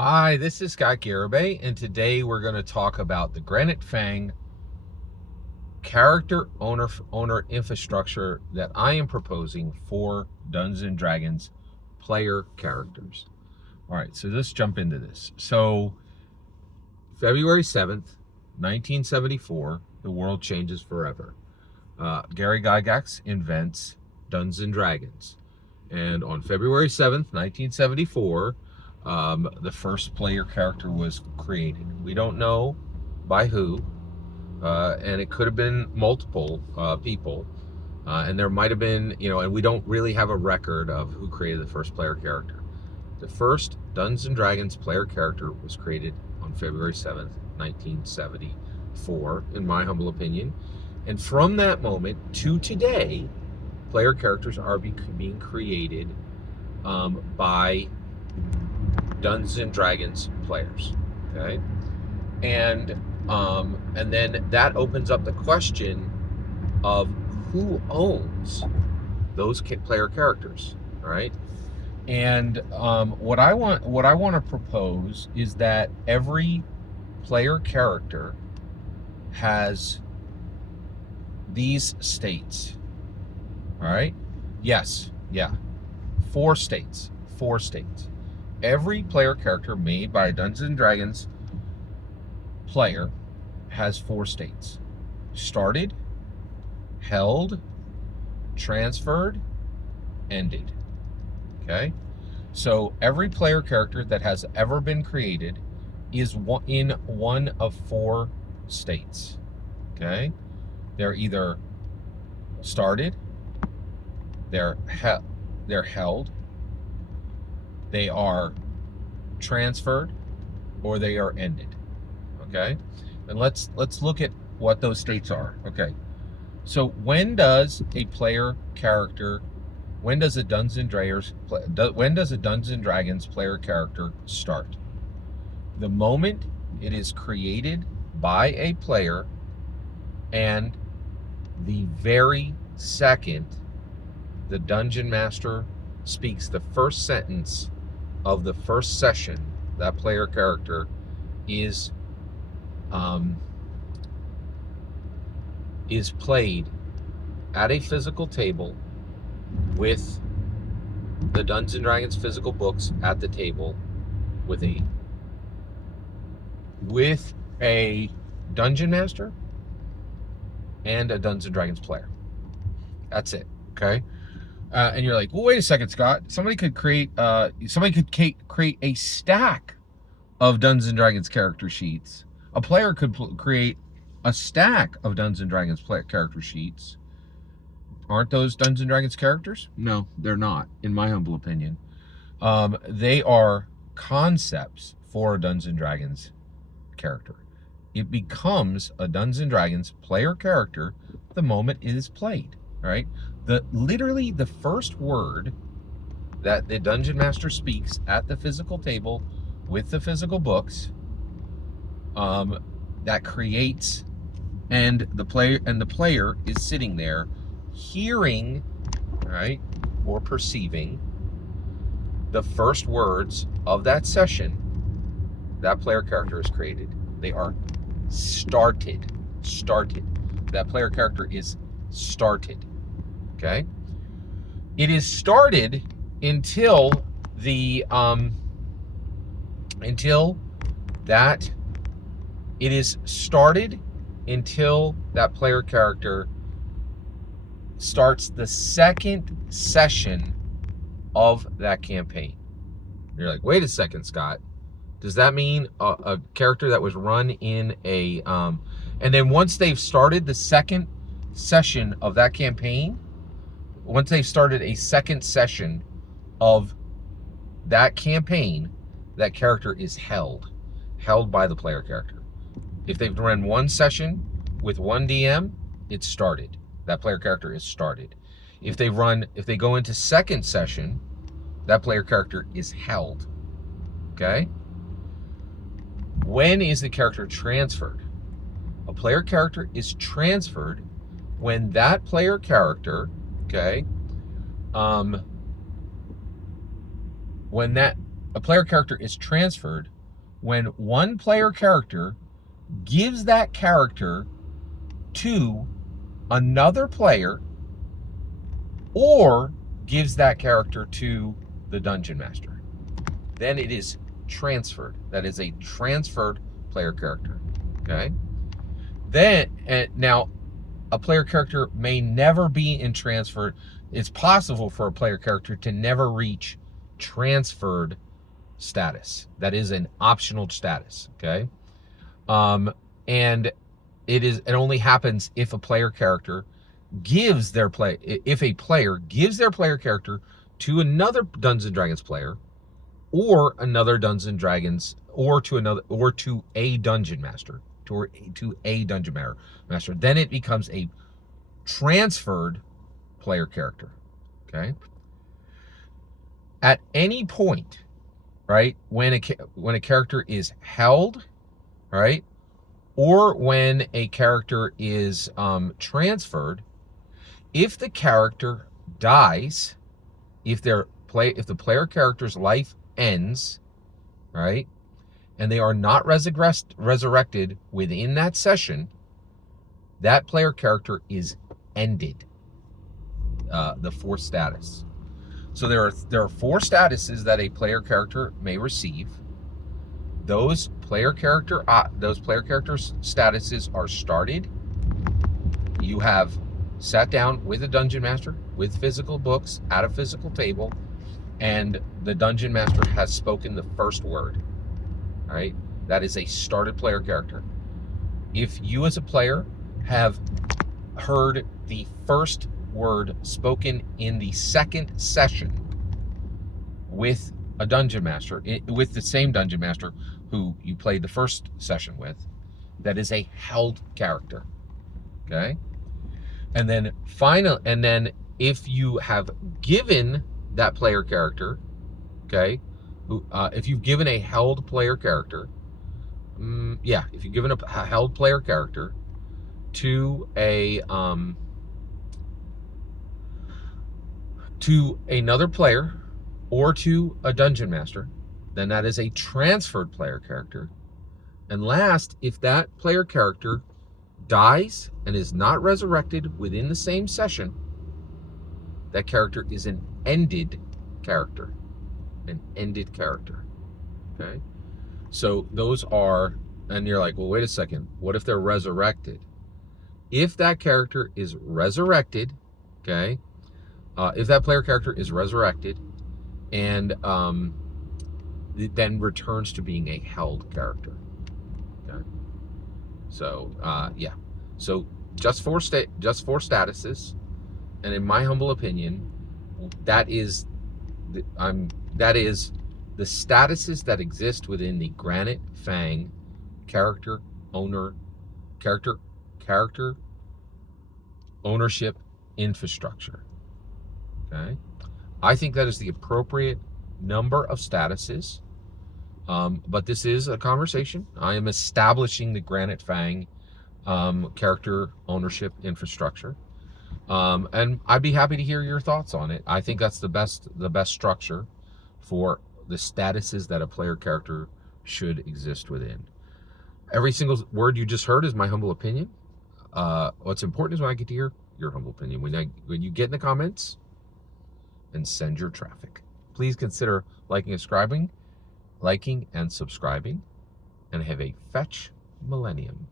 Hi, this is Scott Garibay, and today we're going to talk about the Granite Fang character owner infrastructure that I am proposing for Dungeons and Dragons player characters. All right, so let's jump into this. So, February 7th, 1974, the world changes forever. Gary Gygax invents Dungeons and Dragons. And on February 7th, 1974, the first player character was created. We don't know by who, and it could have been multiple people. And there might have been, and we don't really have a record of who created the first player character. The first Dungeons and Dragons player character was created on February 7th, 1974, in my humble opinion. And from that moment to today, player characters are being created by Dungeons and Dragons players. Okay, and then that opens up the question of who owns those player characters. All right, and what I want to propose is that every player character has these states. All right, yes, yeah, four states. Every player character made by a Dungeons and Dragons player has four states: started, held, transferred, ended. Okay, so every player character that has ever been created is in one of four states. Okay, they're either started, they're held, they are transferred, or they are ended. Okay, and let's look at what those states are. Okay, so when does a Dungeons and Dragons player character start? The moment it is created by a player, and the very second the Dungeon Master speaks the first sentence of the first session, that player character is played at a physical table with the Dungeons and Dragons physical books at the table, with a Dungeon Master and a Dungeons and Dragons player. That's it. Okay. And you're like, well, wait a second, Scott. Somebody could create a stack of Dungeons and Dragons character sheets. A player could create a stack of Dungeons and Dragons character sheets. Aren't those Dungeons and Dragons characters? No, they're not, in my humble opinion. They are concepts for a Dungeons and Dragons character. It becomes a Dungeons and Dragons player character the moment it is played. All right. Literally the first word that the Dungeon Master speaks at the physical table with the physical books, that creates, and the player is sitting there hearing, right, or perceiving the first words of that session. That player character is created. They are started. That player character is started. Okay, it is started until that player character starts the second session of that campaign. You're like, wait a second, Scott. Does that mean a character that was run in a and then once they've started the second session of that campaign, once they've started a second session of that campaign, that character is held by the player character. If they've run one session with one DM, it's started. That player character is started. If they go into second session, that player character is held. Okay? When is the character transferred? A player character is transferred when that player character, okay, when that a player character is transferred when one player character gives that character to another player or gives that character to the dungeon master. Then it is transferred. That is a transferred player character. Okay? Then, now, a player character may never be in transferred. It's possible for a player character to never reach transferred status. That is an optional status. Okay? And it only happens if a player character gives their if a player gives their player character to another Dungeons and Dragons player, or another Dungeons and Dragons, or to a dungeon master, to a dungeon master. Then it becomes a transferred player character. Okay. At any point, right, when a character is held, right, or when a character is transferred, if the character dies, if the player character's life ends, right, and they are not resurrected within that session, that player character is ended. The fourth status. So there are 4 statuses that a player character may receive. Those player character statuses are started. You have sat down with a dungeon master with physical books at a physical table, and the dungeon master has spoken the first word. All right, that is a started player character. If you as a player have heard the first word spoken in the second session with a dungeon master, with the same dungeon master who you played the first session with, that is a held character. Okay. And then if you have given that player character, okay, if you've given a held player character, if you've given a held player character to another player or to a dungeon master, then that is a transferred player character. And last, if that player character dies and is not resurrected within the same session, that character is an ended character. An ended character. Okay? So those are, and you're like, well, wait a second. What if they're resurrected? If that character is resurrected, okay, if that player character is resurrected and it then returns to being a held character. Okay? So, yeah. So just 4 statuses, and in my humble opinion, that is the statuses that exist within the Granite Fang character ownership infrastructure. Okay, I think that is the appropriate number of statuses. But this is a conversation. I am establishing the Granite Fang character ownership infrastructure. And I'd be happy to hear your thoughts on it. I think that's the best structure for the statuses that a player character should exist within. Every single word you just heard is my humble opinion. What's important is when I get to hear your humble opinion. When you get in the comments and send your traffic. Please consider liking and subscribing, and have a fetch millennium.